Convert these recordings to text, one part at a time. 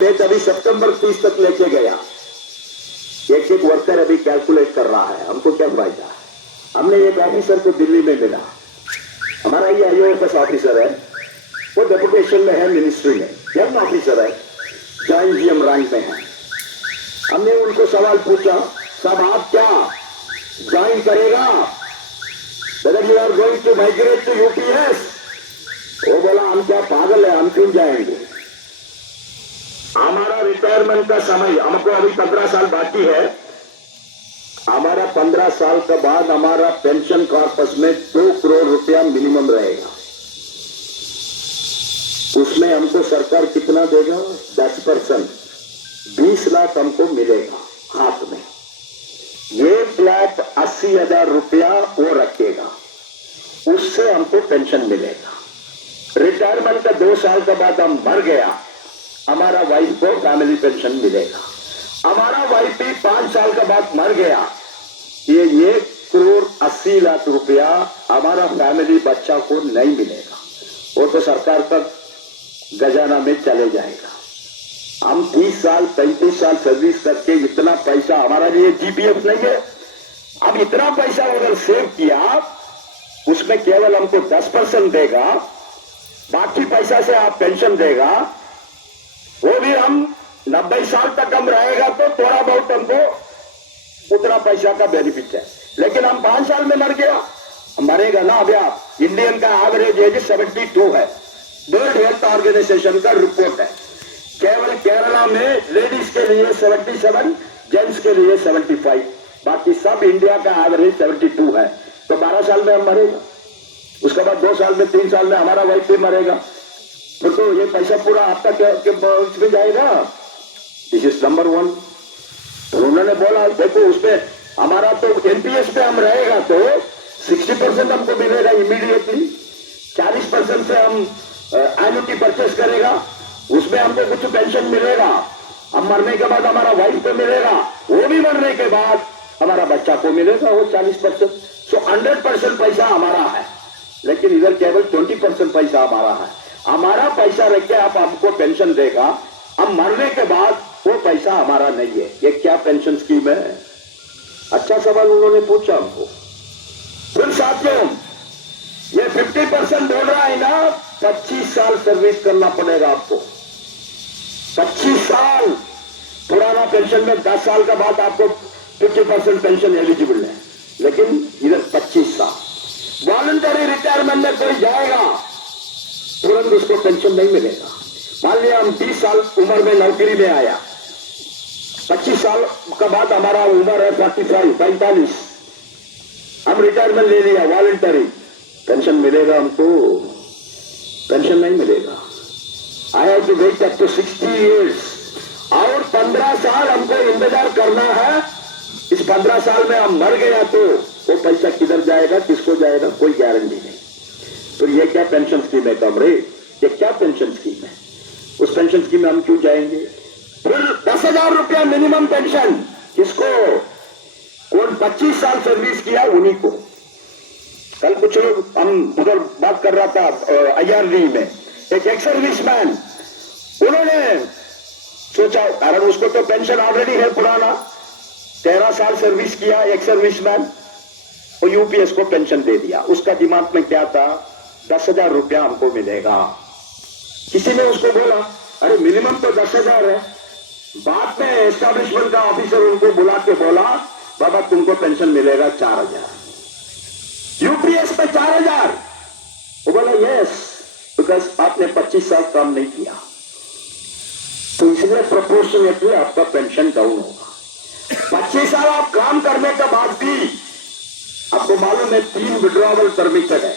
पेट अभी सितंबर 30 तक लेके गया, एक एक वर्कर अभी कैलकुलेट कर रहा है, हमको क्या फायदा। हमने एक ऑफिसर को दिल्ली में मिला, हमारा ये आईओएस ऑफिसर है, वो डेपुटेशन में है मिनिस्ट्री में, यंग ऑफिसर है, जॉइंट जीएम रैंक में है। हमने उनको सवाल पूछा, साहब आप क्या ज्वाइन करेगा, whether you are going to migrate to UPS? वो बोला हम क्या पागल है, हम क्यों जाएंगे, हमारा रिटायरमेंट का समय, हमको अभी 15 साल बाकी है, हमारा 15 साल के बाद हमारा पेंशन कॉर्पस में 2 करोड़ रुपया मिनिमम रहेगा, उसमें हमको सरकार कितना देगा, 10%, 20 लाख हमको मिलेगा हाथ में, 1,80,000 रुपया वो रखेगा, उससे हमको पेंशन मिलेगा। रिटायरमेंट का 2 साल के बाद हम मर गया, हमारा वाइफ को फैमिली पेंशन मिलेगा। हमारा वाइफ भी 5 साल के बाद मर गया, ये 1,80,00,000 रुपया हमारा फैमिली बच्चा को नहीं मिलेगा, वो तो सरकार का खजाना में चले जाएगा। हम 30 साल 35 साल सर्विस करके इतना पैसा, हमारा लिए जीपीएफ नहीं है, अब इतना पैसा अगर सेव किया, उसमें केवल हमको 10% देगा, बाकी पैसा से आप पेंशन देगा, वो भी हम 90 साल तक हम रहेगा तो थोड़ा बहुत हमको उतना पैसा का बेनिफिट है। लेकिन हम 5 साल में मर गया, मरेगा ना। अभी आप इंडियन का एवरेज एज 72 है, वर्ल्ड हेल्थ ऑर्गेनाइजेशन का रिपोर्ट है। केवल केरला में लेडीज के लिए 77, जेंट्स के लिए 75, बाकी सब इंडिया का एवरेज 72 है। तो 12 साल में हम मरेगा, उसके बाद 2 साल में 3 साल में हमारा वाइफ भी मरेगा, तो ये पैसा पूरा आपका इसमें जाएगा। This is number 1। तो उन्होंने बोला देखो उसमें हमारा तो एनपीएस पे हम रहेगा तो 60% हमको मिलेगा इमीडिएटली, 40% से हम एन्युटी परचेस करेगा, उसमें हमको कुछ पेंशन मिलेगा, हम मरने के बाद हमारा वाइफ को मिलेगा, वो भी मरने के बाद हमारा बच्चा को मिलेगा वो 40%। सो 100% पैसा हमारा है, लेकिन इधर केवल 20% पैसा हमारा है। हमारा पैसा रख के आप हमको पेंशन देगा, हम मरने के बाद वो पैसा हमारा नहीं है। ये क्या पेंशन स्कीम है? अच्छा सवाल उन्होंने पूछा हमको। फिर साथियों ये 50% बोल रहा है ना, 25 साल सर्विस करना पड़ेगा आपको, 25 साल पुराना पेंशन में 10 साल के बाद आपको 50% पेंशन एलिजिबल है, लेकिन इधर 25 साल। वॉलंटरी रिटायरमेंट में कोई जाएगा तुरंत उसको पेंशन नहीं मिलेगा। मान लिया हम 30 साल उम्र में नौकरी में आया, 25 साल के बाद हमारा उम्र है 45, हम रिटायरमेंट ले लिया वॉलंटरी, पेंशन मिलेगा हमको? पेंशन नहीं मिलेगा। I have to wait up to 60 years, और 15 साल हमको इंतजार करना है। इस 15 साल में हम मर गया तो वो पैसा किधर जाएगा, किसको जाएगा, कोई गारंटी नहीं। तो ये क्या पेंशन स्कीम है कमरे, ये क्या पेंशन स्कीम है? उस पेंशन स्कीम में हम क्यों जाएंगे? फिर 10,000 रुपया मिनिमम पेंशन किसको? कौन 25 साल सर्विस किया उन्हीं को। कल कुछ लोग हम उधर बात कर रहा था आईआरडी में, एक एक्स सर्विसमैन, उन्होंने सोचा अरे उसको तो पेंशन ऑलरेडी है पुराना, 13 साल सर्विस किया एक्स सर्विसमैन, वो यूपीएस को पेंशन दे दिया। उसका दिमाग में क्या था, 10,000 रुपया हमको मिलेगा। किसी ने उसको बोला अरे मिनिमम तो 10,000 है। बाद में एस्टैब्लिशमेंट का ऑफिसर उनको बुला के बोला बाबा तुमको पेंशन मिलेगा 4,000, यूपीएस पे 4,000। वो बोला यस, बिकॉज आपने 25 साल काम नहीं किया, तो इसलिए प्रोपोर्शनेटली आपका पेंशन डाउन होगा। 25 साल आप काम करने के बाद भी आपको मालूम है 3 विड्रॉवल परमिटेड है,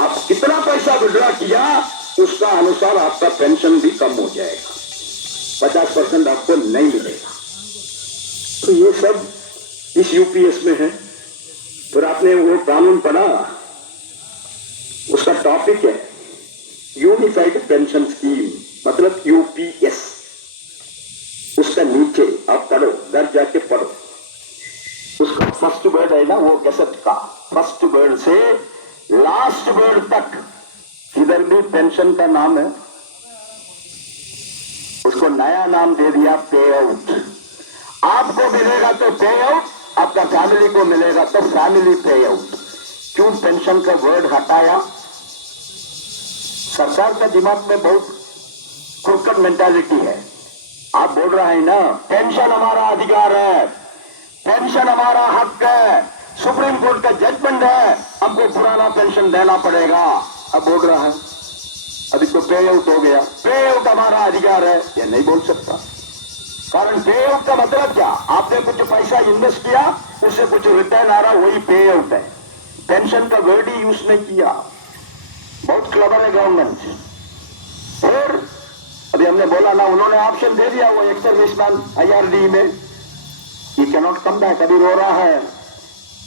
आप कितना पैसा विड्रॉ किया उसका अनुसार आपका पेंशन भी कम हो जाएगा, 50% आपको नहीं मिलेगा। तो ये सब इस यूपीएस में है। फिर आपने वो कानून पढ़ा, उसका टॉपिक है यूनिफाइड पेंशन स्कीम, मतलब यूपीएस। उसका नीचे आप पढ़ो, घर जाके पढ़ो, उसका फर्स्ट वर्ड है ना वो गैसेट का फर्स्ट वर्ड से लास्ट वर्ड तक इधर भी पेंशन का नाम है। उसको नया नाम दे दिया पे आउट। आपको मिलेगा तो पे आउट, आपका फैमिली को मिलेगा तो फैमिली पे आउट। क्यों पेंशन का वर्ड हटाया? सरकार का दिमाग में बहुत क्रोकट मेंटालिटी है। आप बोल रहे हैं ना, पेंशन हमारा अधिकार है, पेंशन हमारा हक है, सुप्रीम कोर्ट का जजमेंट है, हमको पुराना पेंशन देना पड़ेगा। अब बोल रहा है अभी तो पे आउट हो गया, पे आउट हमारा अधिकार है, ये नहीं बोल सकता। कारण पे आउट का मतलब क्या? आपने कुछ पैसा इन्वेस्ट किया, उससे कुछ रिटर्न आ रहा, वही पे आउट है। पेंशन का वर्ड ही यूज नहीं किया। बहुत क्लेवर है गवर्नमेंट। और अभी हमने बोला ना, उन्होंने ऑप्शन दे दिया वो एक्स सर्विसमैन IRD में, ये कैनॉट कम बैक। अभी रो रहा है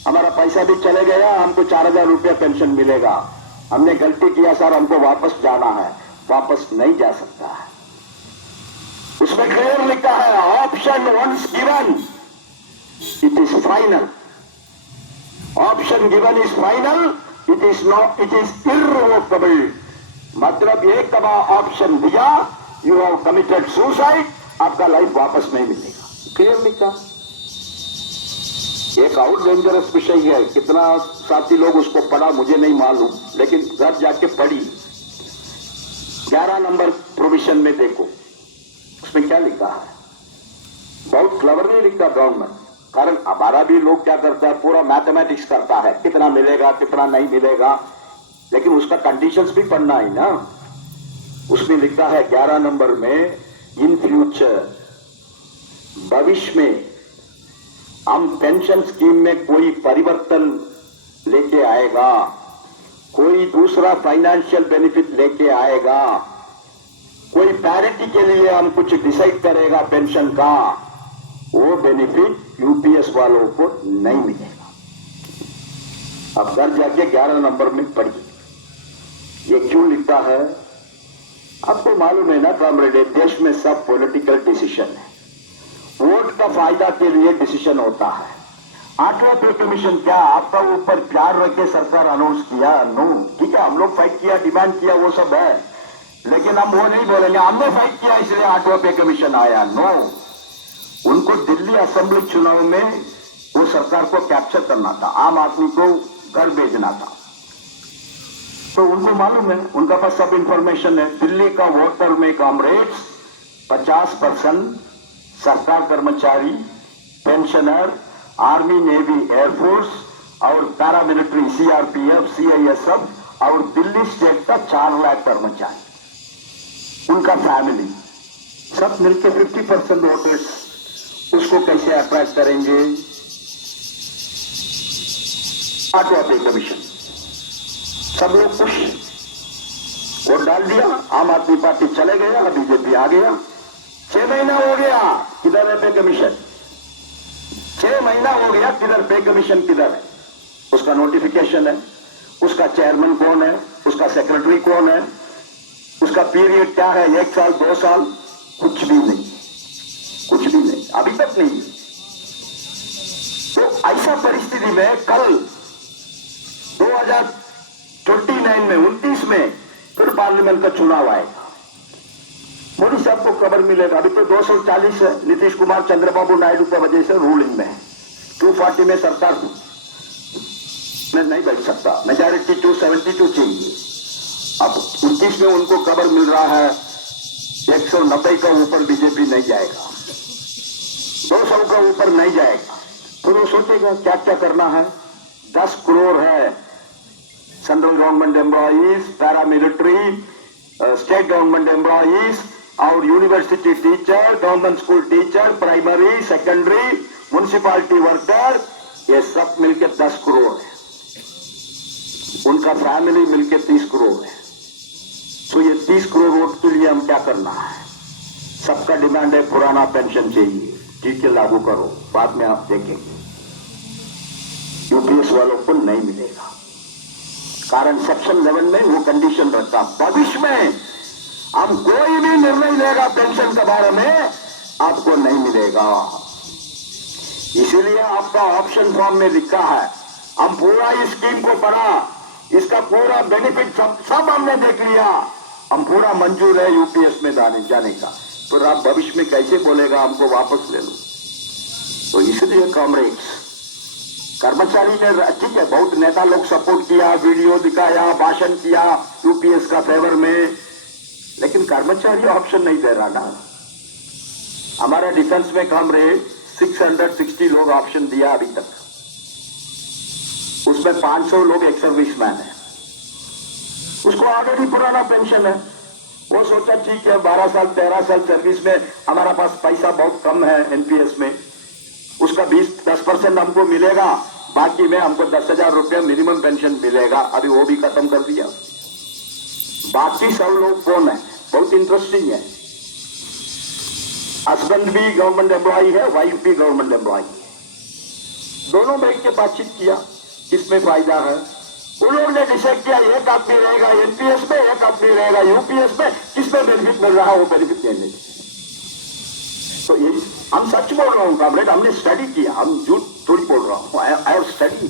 हमारा पैसा भी चले गया, हमको 4000 रुपया पेंशन मिलेगा, हमने गलती किया सर, हमको वापस जाना है। वापस नहीं जा सकता है। उसमें क्लियर लिखा है option once given it is final, option given is final, it is not, it is irrevocable. मतलब एक दफा ऑप्शन दिया, यू हैव कमिटेड सुसाइड, आपका लाइफ वापस नहीं मिलेगा। क्लियर लिखा। एक और डेंजरस विषय है, कितना साथी लोग उसको पढ़ा मुझे नहीं मालूम, लेकिन घर जाके पढ़ी। 11 नंबर प्रोविजन में देखो उसमें क्या लिखा है। बहुत क्लेवरली लिखा गवर्नमेंट। कारण हमारा भी लोग क्या करता है, पूरा मैथमेटिक्स करता है, कितना मिलेगा कितना नहीं मिलेगा, लेकिन उसका कंडीशंस भी पढ़ना है ना। उसमें लिखा है 11 नंबर में, इन फ्यूचर, भविष्य में हम पेंशन स्कीम में कोई परिवर्तन लेके आएगा, कोई दूसरा फाइनेंशियल बेनिफिट लेके आएगा, कोई पैरिटी के लिए हम कुछ डिसाइड करेगा पेंशन का, वो बेनिफिट यूपीएस वालों को नहीं मिलेगा। अब घर जाके 11 नंबर में पढ़िए ये क्यों लिखा है। आपको मालूम है ना कॉमरेड, देश में सब पॉलिटिकल डिसीजन है, वोट का फायदा के लिए डिसीजन होता है। 8वां पे कमीशन क्या आपका ऊपर प्यार रख के सरकार अनाउंस किया? नो, ठीक है, हम लोग फाइट किया, डिमांड किया, वो सब है, लेकिन हम वो नहीं बोलेंगे हमने फाइट किया इसलिए 8वां पे कमीशन आया। नो, उनको दिल्ली असेंबली चुनाव में वो सरकार को कैप्चर करना था, आम आदमी को घर भेजना था। तो उनको मालूम है, उनका पास सब इंफॉर्मेशन है। दिल्ली का वोटर में कॉमरेड्स 50% सरकार कर्मचारी, पेंशनर, आर्मी, नेवी, एयरफोर्स और पैरामिलिट्री, CRPF, CISF और दिल्ली स्टेट का 4 लाख कर्मचारी, उनका फैमिली, सब मिलकर 50% वोटर्स उसको कैसे अट्रैक्ट करेंगे? 8वां पे कमीशन। सब लोग खुश, वोट डाल दिया, आम आदमी पार्टी चले गया, बीजेपी आ गया। 6 महीना हो गया, किधर है पे कमीशन? 6 महीना हो गया, किधर पे कमीशन, किधर है? उसका नोटिफिकेशन है, उसका चेयरमैन कौन है, उसका सेक्रेटरी कौन है, उसका पीरियड क्या है, 1 साल 2 साल, कुछ भी नहीं, कुछ भी नहीं, अभी तक नहीं। तो ऐसा परिस्थिति में कल 2029 में 29 में फिर पार्लियामेंट का चुनाव आएगा। मोदी साहब को खबर मिलेगा, अभी तो 240 है, नीतीश कुमार चंद्रबाबू नायडू की वजह से रूलिंग में है, 240 में सरकार में नहीं बैठ सकता, मेजॉरिटी 272 चाहिए। अब 29 में उनको खबर मिल रहा है 190 का ऊपर बीजेपी नहीं जाएगा, 200 का ऊपर नहीं जाएगा। तो वो सोचेगा क्या क्या करना है। 10 करोड़ है central government employees, paramilitary, state government employees और university teacher, government school teacher, primary, secondary, municipality worker, ये सब मिलकर 10 करोड़ है, उनका फैमिली मिलकर 30 करोड़ है। तो ये 30 करोड़ वोट के लिए हम क्या करना है? सबका डिमांड है पुराना पेंशन चाहिए, ठीक है लागू करो, बाद में आप देखेंगे। यूपीएस वालों को नहीं मिलेगा, कारण सेक्शन 11 में वो कंडीशन रखा, भविष्य में हम कोई भी निर्णय लेगा पेंशन के बारे में आपको नहीं मिलेगा। इसीलिए आपका ऑप्शन फॉर्म में लिखा है, हम पूरा इस स्कीम को पढ़ा, इसका पूरा बेनिफिट सब हमने देख लिया, हम पूरा मंजूर है यूपीएस में जाने का। पर आप भविष्य में कैसे बोलेगा हमको वापस ले लो। तो इसलिए कॉमरेड्स, कर्मचारी ने ठीक है बहुत नेता लोग सपोर्ट किया, वीडियो दिखाया, भाषण किया यूपीएस का फेवर में, लेकिन कर्मचारी ऑप्शन नहीं दे रहा ना। हमारा डिफेंस में कॉमरेड 660 लोग ऑप्शन दिया अभी तक, उसमें 500 लोग एक्स सर्विसमैन है, उसको आगे भी पुराना पेंशन है। वो सोचा ठीक है 12 साल 13 साल सर्विस में हमारा पास पैसा बहुत कम है एनपीएस में, उसका 10% हमको मिलेगा, बाकी में हमको 10,000 रुपया मिनिमम पेंशन मिलेगा। अभी वो भी खत्म कर दिया। बाकी सब लोग कौन है, बहुत इंटरेस्टिंग है। हस्बैंड भी गवर्नमेंट एम्प्लॉय है, वाइफ भी गवर्नमेंट एम्प्लॉय है, दोनों बैठ के बातचीत किया किसमें फायदा है। उन लोगों ने डिसाइड किया एक आदमी रहेगा एनपीएस में, एक आदमी रहेगा यूपीएस में, किसमें बेनिफिट मिल रहा है वो बेनिफिट लेने। तो ये हम सच बोल रहा हूँ कॉमरेड, हमने स्टडी किया, हम झूठ थोड़ी बोल रहा हूँ। आई हैव स्टडी,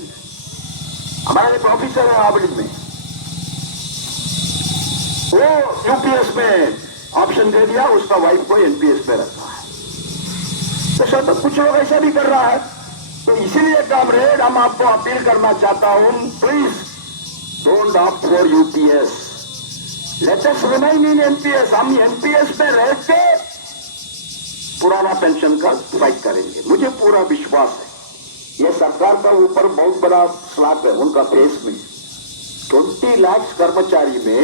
हमारे प्रोफेसर है हार्वर्ड में, वो यूपीएस में ऑप्शन दे दिया, उसका वाइफ को एनपीएस में रखा है। तो सब कुछ लोग ऐसा भी कर रहा है। तो इसीलिए कॉमरेड हम आपको अपील करना चाहता हूं, please don't opt for UPS, let us remain in NPS. हम एनपीएस में रह के पुराना पेंशन का फाइट करेंगे, मुझे पूरा विश्वास है। ये सरकार का ऊपर बहुत बड़ा स्लैब है उनका फेस में। 20 लाख कर्मचारी में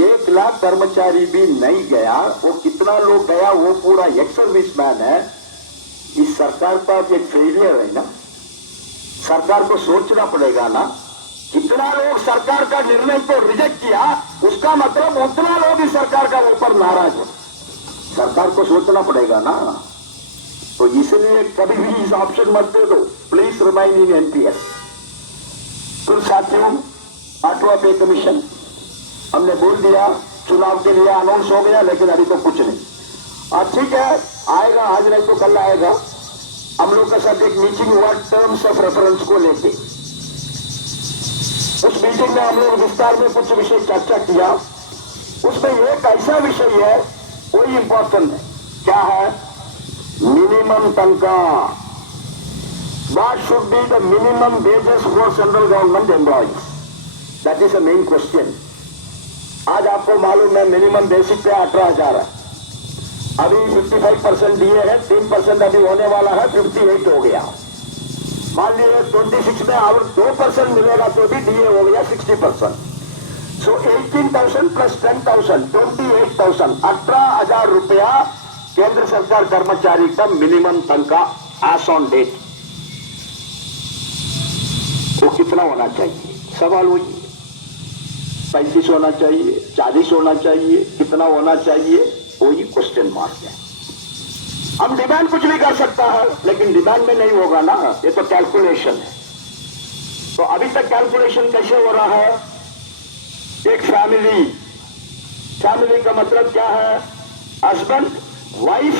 1 लाख कर्मचारी भी नहीं गया, वो कितना लोग गया वो पूरा एक्स सर्विसमैन है। इस सरकार का एक फेलियर है ना, सरकार को सोचना पड़ेगा ना। कितना लोग सरकार का निर्णय को रिजेक्ट किया, उसका मतलब उतना लोग इस सरकार का ऊपर नाराज है। सरकार को सोचना पड़ेगा ना। तो इसलिए कभी भी इस ऑप्शन मत दे दो, प्लीज रिमाइन इन एनपीएस। फिर साथियों, 8वां पे कमीशन हमने बोल दिया, चुनाव के लिए अनाउंस हो गया, लेकिन अभी तो कुछ नहीं। और ठीक है आएगा, आज नहीं तो कल आएगा। हम लोग के साथ एक मीटिंग हुआ टर्म्स ऑफ रेफरेंस को लेके। उस मीटिंग में हम लोग विस्तार में कुछ विषय चर्चा किया। उसमें एक ऐसा विषय है वो इंपॉर्टेंट है, क्या है, मिनिमम तनख्वाह। What should be the minimum wages for central government employees, that is a main question. आज आपको मालूम है मिनिमम बेसिक पे 18,000 है, अभी 55% दिए है, 3% अभी होने वाला है, 58 हो गया। मान लीजिए 26 में और 2% मिलेगा तो भी डीए हो गया 60%। सो 18,000 प्लस 10,000 28,000, 18,000 रुपया केंद्र सरकार कर्मचारी का मिनिमम तनख्वाह एज ऑन डेट। वो कितना होना चाहिए, सवाल वही 35 होना चाहिए, 40 होना चाहिए, कितना होना चाहिए, वही क्वेश्चन मार्क है। हम डिमांड कुछ भी कर सकता है, लेकिन डिमांड में नहीं होगा ना, ये तो कैलकुलेशन है। तो अभी तक कैलकुलेशन कैसे हो रहा है, एक फैमिली का मतलब क्या है, हस्बैंड वाइफ,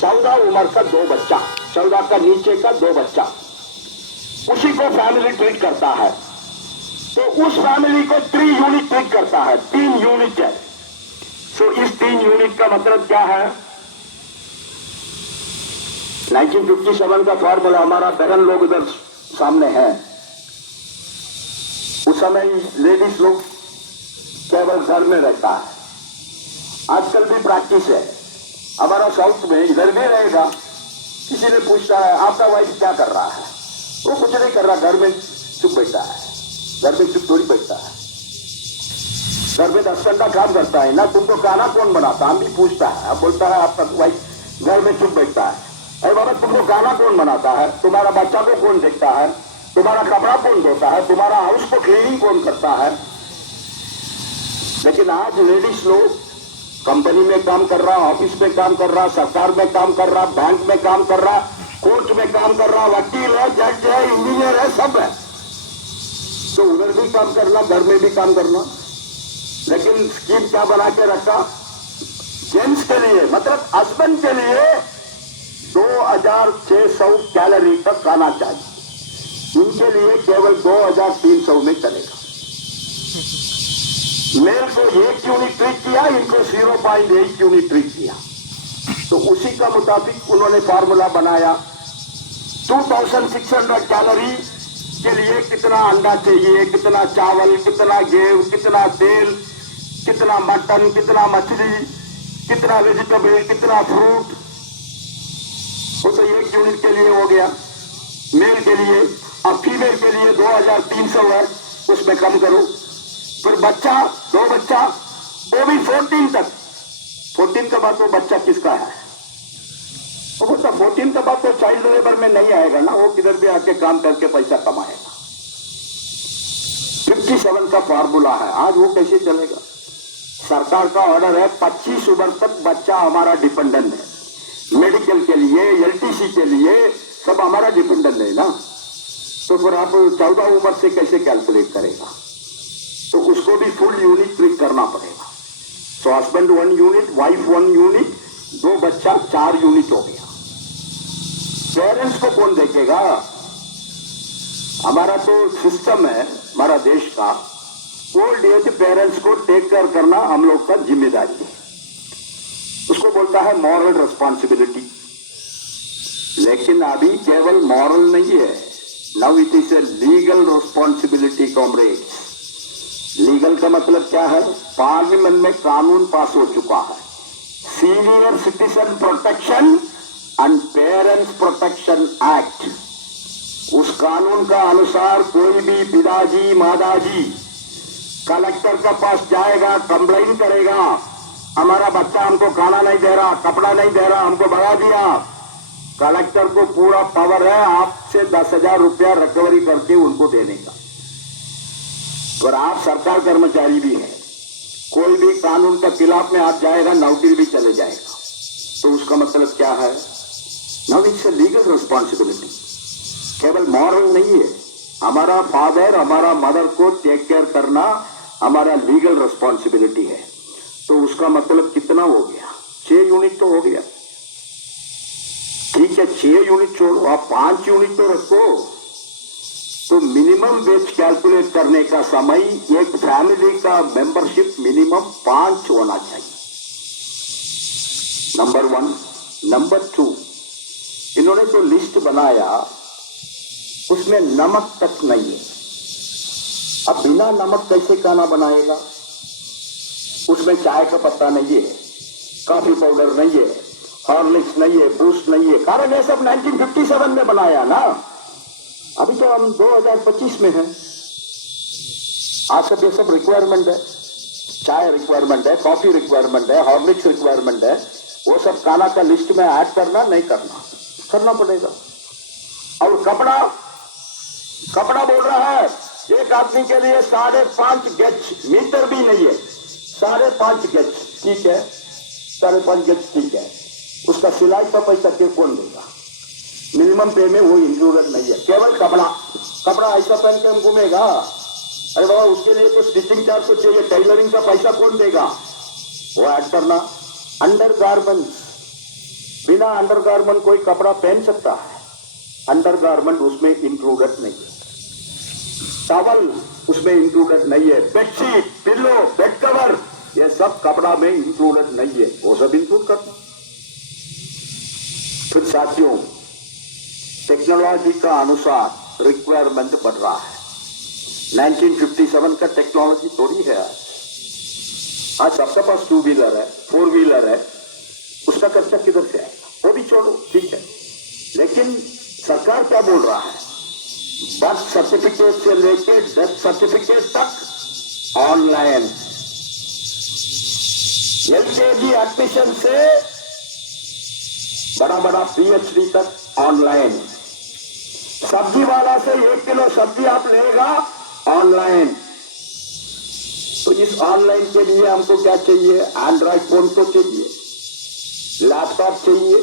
14 उम्र का 2 बच्चा, 14 का नीचे का 2 बच्चा, उसी को फैमिली ट्रीट करता है। तो उस फैमिली को 3 यूनिट ट्रीट करता है, 3 यूनिट है। तो इस 3 यूनिट का मतलब क्या है, 1957 का फॉर्मूला हमारा बहन लोग इधर सामने है। उस समय लेडीज लोग केवल घर में रहता है, आजकल भी प्रैक्टिस है हमारा साउथ में, इधर भी रहेगा। किसी ने पूछता है आपका वाइफ क्या कर रहा है, वो कुछ नहीं कर रहा, घर में चुप बैठा है। घर में चुप थोड़ी बैठता है, घर में 10 घंटा काम करता है ना। तुमको खाना कौन बनाता, हम भी पूछता है, अब बोलता है आपका वाइफ घर में चुप बैठता है। अरे बाबा तुमको खाना कौन बनाता है, तुम्हारा बच्चा को कौन देखता है, तुम्हारा कपड़ा कौन धोता है, तुम्हारा हाउस को क्लीनिंग कौन करता है। लेकिन आज लेडीज लोग कंपनी में काम कर रहा, ऑफिस में काम कर रहा, सरकार में काम कर रहा, बैंक में काम कर रहा, कोर्ट में काम कर रहा, वकील है, जज है, इंजीनियर है, सब है। तो उधर भी काम करना, घर में भी काम करना। लेकिन स्कीम क्या बना के रखा, जेंट्स के लिए मतलब हस्बैंड के लिए 2600 कैलोरी तक खाना चाहिए, उनके लिए केवल 2300 में चलेगा। मेल को 1 यूनिट ट्रीट किया, इनको 0.8 यूनिट ट्रीट किया। तो उसी का मुताबिक उन्होंने फार्मूला बनाया। 2600 कैलोरी के लिए कितना अंडा चाहिए, कितना चावल, कितना गेहूं, कितना तेल, कितना मटन, कितना मछली, कितना वेजिटेबल, कितना फ्रूट, वो तो 1 यूनिट के लिए हो गया मेल के लिए। अब फीमेल के लिए 2300 है, उसमें कम करो। फिर बच्चा, 2 बच्चा, वो भी 14 तक। 14 के बाद वो बच्चा किसका है? वो बच्चा 14 के बाद तो चाइल्ड लेबर में नहीं आएगा ना, वो किधर भी आके काम करके पैसा कमाएगा। 57 का फार्मूला है। आज वो कैसे चलेगा? सरकार का ऑर्डर है 25 उम्र तक बच्चा हमारा डिपेंडेंट है। मेडिकल के लिए, एलटीसी के लिए सब हमारा डिपेंडेंट है ना। तो फिर आप 14 उम्र से कैसे कैलकुलेट करेगा? तो उसको भी फुल यूनिट ट्रीट करना पड़ेगा। सो हस्बैंड 1 यूनिट, वाइफ 1 यूनिट, 2 बच्चा 4 यूनिट हो गया। पेरेंट्स को कौन देखेगा? हमारा तो सिस्टम है हमारा देश का, ओल्ड एज पेरेंट्स को टेक केयर करना हम लोग का जिम्मेदारी है। उसको बोलता है मॉरल रिस्पॉन्सिबिलिटी। लेकिन अभी केवल मॉरल नहीं है, now it is a legal responsibility comrades. Legal का मतलब क्या है? पार्लियामेंट में कानून पास हो चुका है, senior citizen protection and parents protection act. उस कानून का अनुसार कोई भी पिताजी, माताजी कलेक्टर के पास जाएगा, कंप्लेन करेगा, हमारा बच्चा हमको खाना नहीं दे रहा, कपड़ा नहीं दे रहा, हमको भगा दिया। कलेक्टर को पूरा पावर है आपसे 10,000 रुपया रिकवरी करके उनको देने का। और आप सरकार कर्मचारी भी हैं, कोई भी कानून के खिलाफ में आप जाएगा, नौकरी भी चले जाएगा। तो उसका मतलब क्या है? Now it's a legal responsibility. केवल मॉरल नहीं है, हमारा फादर, हमारा मदर को टेक केयर करना हमारा लीगल रिस्पॉन्सिबिलिटी है। तो उसका मतलब कितना हो गया? 6 यूनिट तो हो गया। ठीक है, 6 यूनिट छोड़ो, आप 5 यूनिट तो रखो। तो मिनिमम वेज कैलकुलेट करने का समय एक फैमिली का मेंबरशिप मिनिमम 5 होना चाहिए, नंबर 1। नंबर 2, इन्होंने तो लिस्ट बनाया, उसमें नमक तक नहीं है। अब बिना नमक कैसे खाना बनाएगा? उसमें चाय का पत्ता नहीं है, कॉफी पाउडर नहीं है, हॉर्लिक्स नहीं है, बूस्ट नहीं है। कारण ये सब 1957 में बनाया ना, अभी तो हम 2025 में हैं। आज सब ये सब रिक्वायरमेंट है, चाय रिक्वायरमेंट है, कॉफी रिक्वायरमेंट है, हॉर्लिक्स रिक्वायरमेंट है। वो सब खाना का लिस्ट में ऐड करना नहीं करना पड़ेगा। और कपड़ा बोल रहा है एक आदमी के लिए 5.5 गज, मीटर भी नहीं है, 5.5 गज, ठीक है, 5.5 गज ठीक है। उसका सिलाई का पैसा के कौन देगा? मिनिमम पे में वो इंक्लूडेड नहीं है। केवल कपड़ा ऐसा पहन के हम घूमेगा? अरे बाबा, उसके लिए तो स्टिचिंग चार्ज को चाहिए, टेलरिंग का पैसा कौन देगा? वो ऐड करना। अंडरगारमेंट, बिना अंडरगारमेंट कोई कपड़ा पहन सकता है? अंडरगारमेंट उसमें इंक्लूडेड नहीं है। टॉवल उसमें इंक्लूडेड नहीं है। बेडशीट, पिल्लो, बेड कवर, ये सब कपड़ा में इंक्लूडेड नहीं है, वो सब इंक्लूड करना। फिर साथियों, टेक्नोलॉजी का अनुसार रिक्वायरमेंट बढ़ रहा है। 1957 का टेक्नोलॉजी थोड़ी है आज सबके पास 2 व्हीलर है, 4 व्हीलर है, उसका खर्चा किधर से आएगा? वो भी छोड़ो, ठीक है। लेकिन सरकार क्या बोल रहा है? बर्थ सर्टिफिकेट से लेके डेथ सर्टिफिकेट तक ऑनलाइन, एलकेजी एडमिशन से बड़ा पीएचडी तक ऑनलाइन। सब्जी वाला से 1 किलो सब्जी आप लेगा ऑनलाइन। तो इस ऑनलाइन के लिए हमको क्या चाहिए? एंड्रॉइड फोन तो चाहिए, लैपटॉप चाहिए,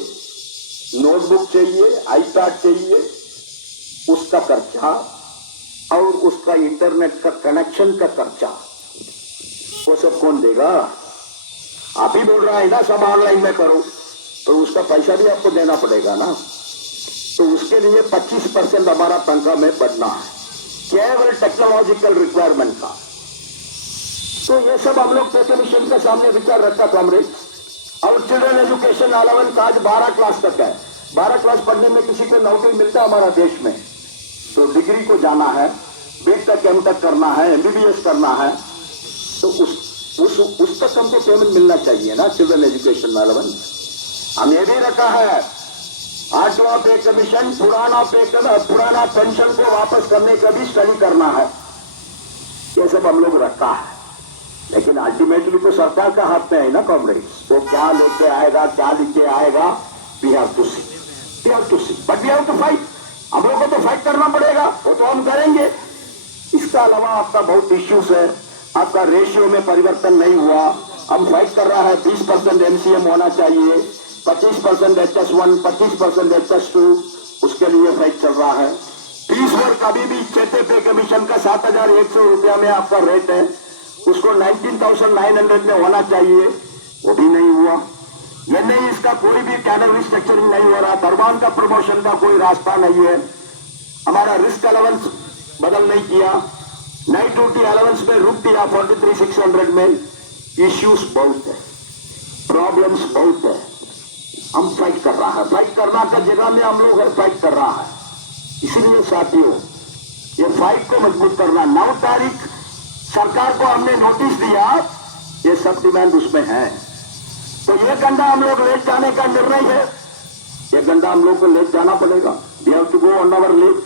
नोटबुक चाहिए, आईपैड चाहिए, उसका खर्चा और उसका इंटरनेट का कनेक्शन का खर्चा, वो सब कौन देगा? आप ही बोल रहा है ना सब ऑनलाइन में करो, तो उसका पैसा भी आपको देना पड़ेगा ना। तो उसके लिए 25% हमारा तनख्वाह में बढ़ना है, केवल टेक्नोलॉजिकल रिक्वायरमेंट का। तो ये सब हम लोग पे कमीशन के सामने विचार रखा कॉमरेड। और चिल्ड्रन एजुकेशन अलाउंस आज 12 क्लास तक है। 12 क्लास पढ़ने में किसी को नौकरी मिलता है हमारा देश में, तो डिग्री को जाना है, B.Tech M.Tech करना है, MBBS करना है, तो उस तक हमको पेमेंट मिलना चाहिए ना, चिल्ड्रन एजुकेशन अलाउंस। हम ये भी रखा है 8वां पे कमीशन, पुराना पेंशन को वापस करने का भी स्टडी करना है। ये सब हम लोग रखा है, लेकिन अल्टीमेटली तो सरकार का हाथ में है ना कॉमरेड्स। वो क्या लेके आएगा, क्या लिखे आएगा, we have to see, but we have to fight. हम लोग को तो फाइट करना पड़ेगा, वो तो हम करेंगे। इसका अलावा आपका बहुत इश्यूज है, आपका रेशियो में परिवर्तन नहीं हुआ। हम फाइट कर रहा है 20% MCM होना चाहिए, 25% HS1, 25% HS2, उसके लिए फाइट चल रहा है। फीस वर्क अभी भी चौथे पे कमीशन का 7,100 रुपया में आपका रेट है, उसको 19,900 में होना चाहिए, वो भी नहीं हुआ। ये नहीं, इसका कोई भी कैडर रिस्ट्रक्चरिंग नहीं हो रहा, दरबान का प्रमोशन का कोई रास्ता नहीं है। हमारा रिस्क अलाउंस बदल नहीं किया, नाइट ड्यूटी अलाउंस में रुक दिया 43,600 में। इश्यूज बहुत है, प्रॉब्लम्स बहुत है। हम फाइट कर रहा है, फाइट करना का जगह में हम लोग फाइट कर रहा है। इसलिए साथियों, ये फाइट को मजबूत करना। 9 तारीख सरकार को हमने नोटिस दिया, ये सब डिमांड उसमें है। तो ये गंडा हम लोग ले जाने का निर्णय है, ये गंडा हम लोग को ले जाना पड़ेगा। We have to go on our list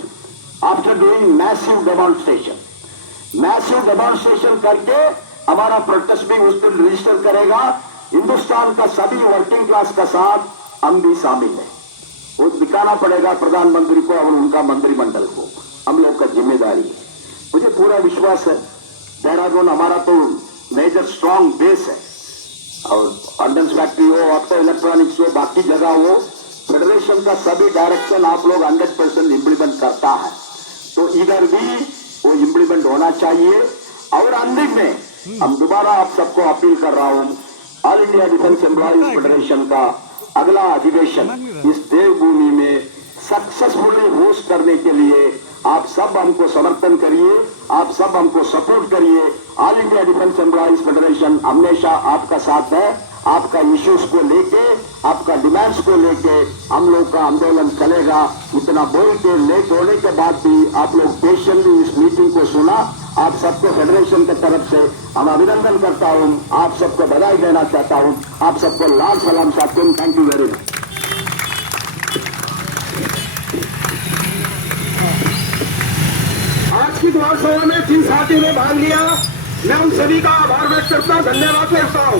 after doing massive demonstration करके हमारा प्रोटेस्ट भी उस दिन रजिस्टर करेगा। हिंदुस्तान का सभी वर्किंग क्लास का साथ हम भी शामिल है, वो दिखाना पड़ेगा प्रधानमंत्री को और उनका मंत्रिमंडल को। हम लोग का जिम्मेदारी है। मुझे पूरा विश्वास है, देहरादून हमारा तो मेजर स्ट्रॉन्ग बेस है, और ऑर्डिनेंस फैक्ट्री हो, ऑप्टो इलेक्ट्रॉनिक्स हो, बाकी जगह हो, फेडरेशन का सभी डायरेक्शन आप लोग 100% इम्प्लीमेंट करता है। तो इधर भी वो इम्प्लीमेंट होना चाहिए। और अंतिम में हम दोबारा आप सबको अपील कर रहा हूं, all India defence employees federation का अगला अधिवेशन इस देवभूमि में सक्सेसफुली होस्ट करने के लिए आप सब हमको समर्थन करिए, आप सब हमको सपोर्ट करिए। All India defence employees federation हमेशा आपका साथ है। आपका इश्यूज को लेके, आपका डिमांड्स को लेके हम लोग का आंदोलन चलेगा। इतना बोल के लेट होने के बाद भी आप लोग पेशेंटली इस मीटिंग को सुना। आप सबको फेडरेशन की तरफ से हम अभिनंदन करता हूं, आप सबको बधाई देना चाहता हूं। आप सबको लाल सलाम चाहता हूं। Thank you very much. आज की महासभा में जिन साथियों ने भाग लिया, मैं उन सभी का आभार व्यक्त करता हूं, धन्यवाद करता हूं।